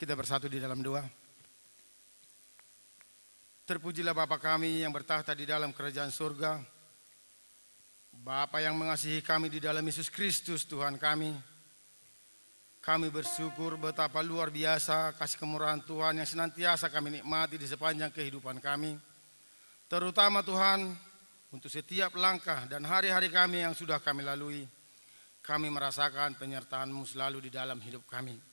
Kita bersatu di dalam doa. Terpujilah Bapa kami yang bertahta di dalam kerajaan surga. Bapa yang mengasihi kami di dalam Yesus Kristus Tuhan kami. Kami bersyukur betapa luar biasa kasih kemurahan Tuhan yang senantiasa kami nikmati di sepanjang kehidupan kami. Terutama Tuhan, untuk setiap langkah dan hari-hari kami yang sudah kami lalui, kami merasakan penyertaan-Mu selalu di dalam hidup kami.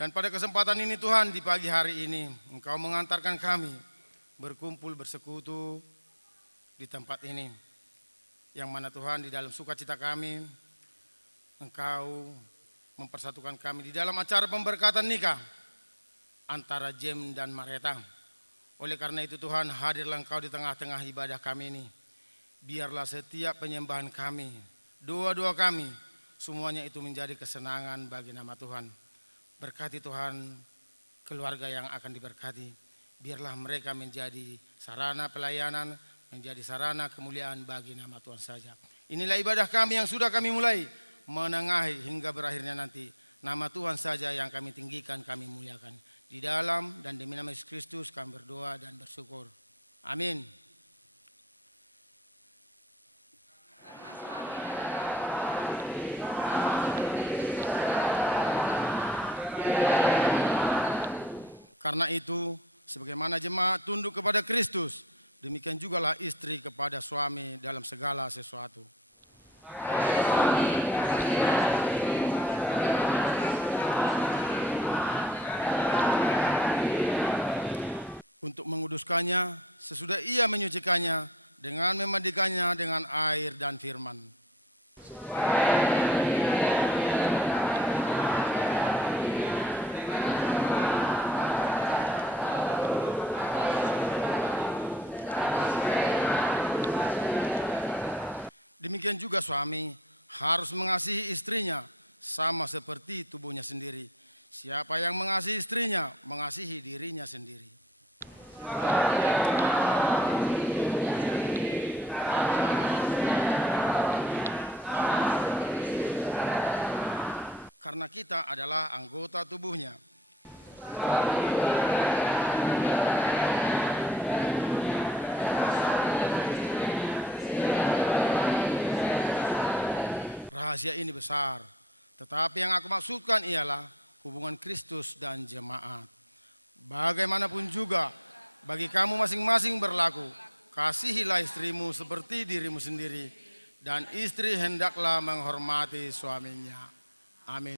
Dan pada kesempatan ini Tuhan, di pagi hari ini Engkau mengantarkan kami berkumpul bersekutu di tempat ini. Yang mana Tuhan di dalam sukacita kami, Engkau mempersatukan kami di dalam acara pemberkatan nikah antara Jem dan Mareta. Oleh karena itu Tuhan, hadirlah Engkau di tengah-tengah ibadah kami ini. Biarlah setiap penyembahan kami, doa-doa kami, semuanya itu menjadi kesenangan bagi nama Tuhan. Berkati Tuhan keluarga yang akan diberkati. Biarlah mereka menjadi sarana pelayanan, menjadi sarana kemuliaan bagi nama Tuhan saja. Inilah ibadah kami yang sudah kami mulai, menengahi hingga berakhirnya nanti. Nama Tuhan saja yang kami tinggikan, kami muliakan. Di dalam dan demi nama Yesus Kristus kami berdoa dan bersyukur. Amin. Karena itu, sebagaimana jemaat tunduk kepada Kristus, demikian jugalah istri kepada suami dalam segala sesuatu. Untuk menguduskannya, sesudah ia menyucikannya dengan memandikannya dengan air dan firman. Demikian juga suami harus mengasihi istrinya sama seperti tubuhnya sendiri. Siapa yang mengasihi istrinya, mengasihi dirinya sendiri. Karena kita adalah anggota tubuhnya. Rahasia ini besar, tetapi yang aku maksudkan ialah hubungan Kristus dan jemaat. Bagaimanapun juga, bagi kamu masing-masing berlaku, kasihilah istrimu seperti dirimu sendiri, dan istri hendaklah menghormati suaminya. Amin.